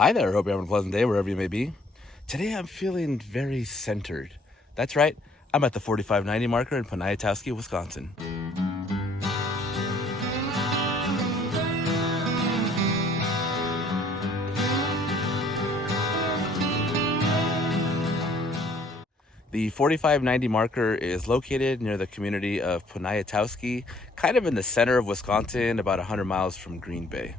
Hi there, hope you're having a pleasant day wherever you may be. Today I'm feeling very centered. That's right, I'm at the 4590 marker in Poniatowski, Wisconsin. The 4590 marker is located near the community of Poniatowski, kind of in the center of Wisconsin, about 100 miles from Green Bay.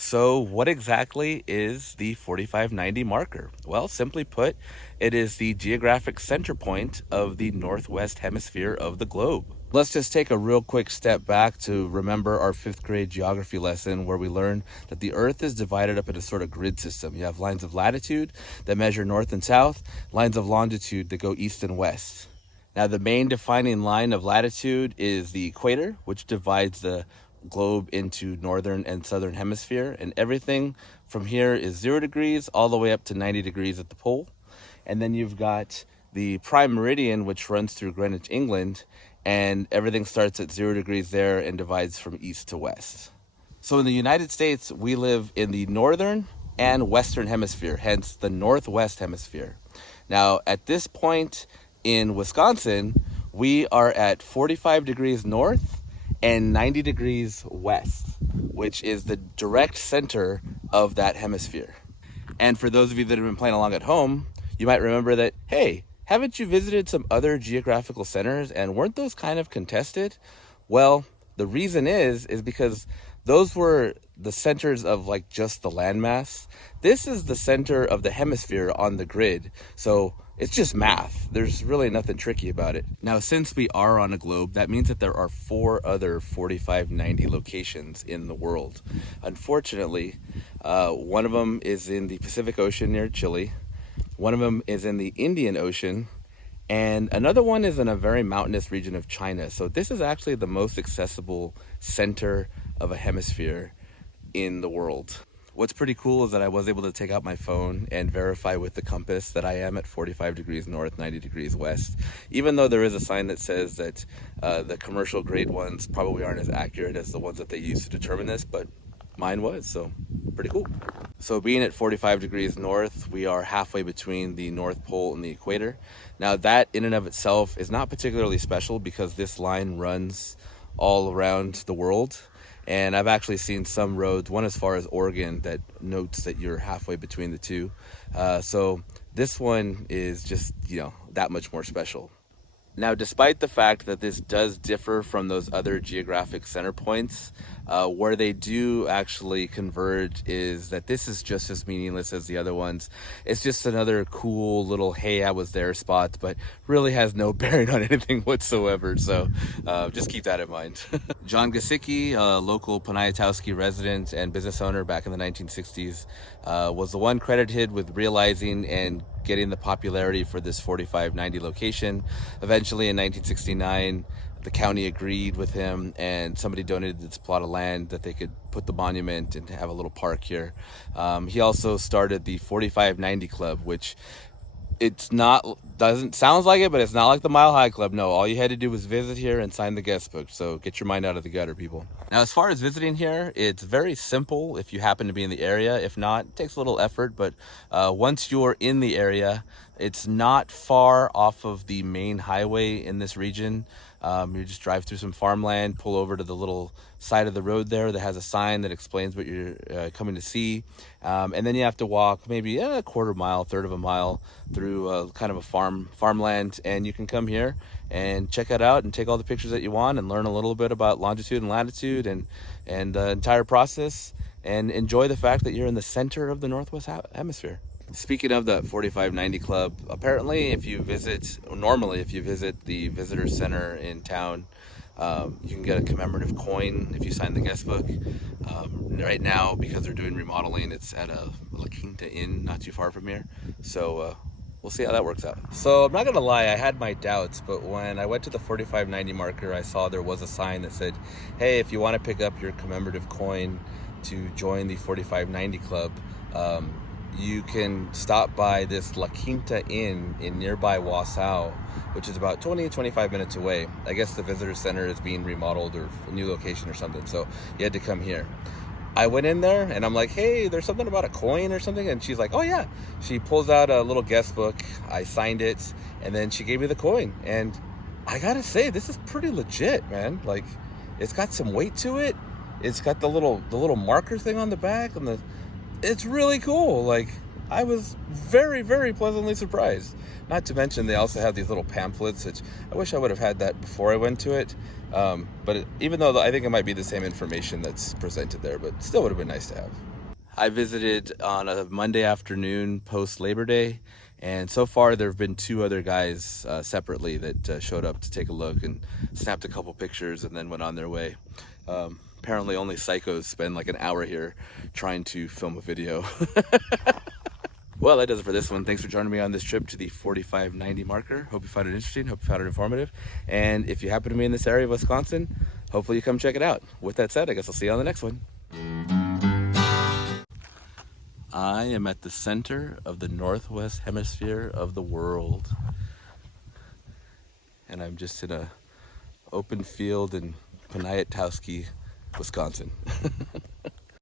So, what exactly is the 4590 marker? Well, simply put, it is the geographic center point of the Northwest Hemisphere of the globe. Let's just take a real quick step back to remember our fifth grade geography lesson where we learned that the Earth is divided up into sort of grid system. You have lines of latitude that measure north and south, lines of longitude that go east and west. Now, the main defining line of latitude is the equator, which divides the globe into northern and southern hemisphere, and everything from here is 0 degrees all the way up to 90 degrees at the pole. And then you've got the prime meridian, which runs through Greenwich, England, and everything starts at 0 degrees there and divides from east to west. So in the United States, we live in the northern and western hemisphere, hence the Northwest Hemisphere. Now, at this point in Wisconsin, we are at 45 degrees north and 90 degrees west, which is the direct center of that hemisphere. And for those of you that have been playing along at home, you might remember that, hey, haven't you visited some other geographical centers and weren't those kind of contested? Well, the reason is because those were the centers of like just the landmass. This is the center of the hemisphere on the grid. So it's just math. There's really nothing tricky about it. Now, since we are on a globe, that means that there are 4 other 4590 locations in the world. Unfortunately, one of them is in the Pacific Ocean near Chile. One of them is in the Indian Ocean. And another one is in a very mountainous region of China. So this is actually the most accessible center of a hemisphere in the world. What's pretty cool is that I was able to take out my phone and verify with the compass that I am at 45 degrees north, 90 degrees west, even though there is a sign that says that the commercial grade ones probably aren't as accurate as the ones that they use to determine this, but mine was, so pretty cool. So being at 45 degrees north, we are halfway between the North Pole and the equator. Now that in and of itself is not particularly special because this line runs all around the world. And I've actually seen some roads, one as far as Oregon, that notes that you're halfway between the two. So this one is just, that much more special. Now, despite the fact that this does differ from those other geographic center points, where they do actually converge is that this is just as meaningless as the other ones. It's just another cool little, hey, I was there spot, but really has no bearing on anything whatsoever. So just keep that in mind. John Gasicki, a local Poniatowski resident and business owner back in the 1960s, was the one credited with realizing and getting the popularity for this 4590 location. Eventually in 1969, the county agreed with him and somebody donated this plot of land that they could put the monument and have a little park here. He also started the 4590 Club, which sounds like it, but it's not like the Mile High Club. No, all you had to do was visit here and sign the guest book. So get your mind out of the gutter, people. Now, as far as visiting here, it's very simple if you happen to be in the area. If not, it takes a little effort, but once you're in the area, it's not far off of the main highway in this region. You just drive through some farmland, pull over to the little side of the road there that has a sign that explains what you're coming to see. And then you have to walk maybe a quarter mile, third of a mile through kind of a farmland. And you can come here and check it out and take all the pictures that you want and learn a little bit about longitude and latitude and the entire process and enjoy the fact that you're in the center of the Northwest Hemisphere. Speaking of the 4590 Club, apparently if you visit the visitor center in town, you can get a commemorative coin if you sign the guest book. Right now, because they're doing remodeling, it's at a La Quinta Inn not too far from here. So we'll see how that works out. So I'm not going to lie, I had my doubts, but when I went to the 4590 marker, I saw there was a sign that said, hey, if you want to pick up your commemorative coin to join the 4590 Club, you can stop by this La Quinta Inn in nearby Wausau, which is about 20-25 minutes away. I guess the visitor center is being remodeled or a new location or something, so you had to come here. I went in there and I'm like, hey, there's something about a coin or something. And she's like, oh yeah. She pulls out a little guest book. I signed it, and then she gave me the coin. And I gotta say, this is pretty legit, man. Like, it's got some weight to it. It's got the little marker thing on the back, and it's really cool. Like, I was very, very pleasantly surprised. Not to mention, they also have these little pamphlets, which I wish I would have had that before I went to it. Even though I think it might be the same information that's presented there, but still would have been nice to have. I visited on a Monday afternoon post Labor Day, and so far there have been two other guys separately that showed up to take a look and snapped a couple pictures and then went on their way. Apparently only psychos spend like an hour here trying to film a video. Well, that does it for this one. Thanks for joining me on this trip to the 4590 marker. Hope you found it interesting. Hope you found it informative. And if you happen to be in this area of Wisconsin, hopefully you come check it out. With that said, I guess I'll see you on the next one. I am at the center of the Northwest Hemisphere of the world. And I'm just in a open field in Poniatowski, Wisconsin.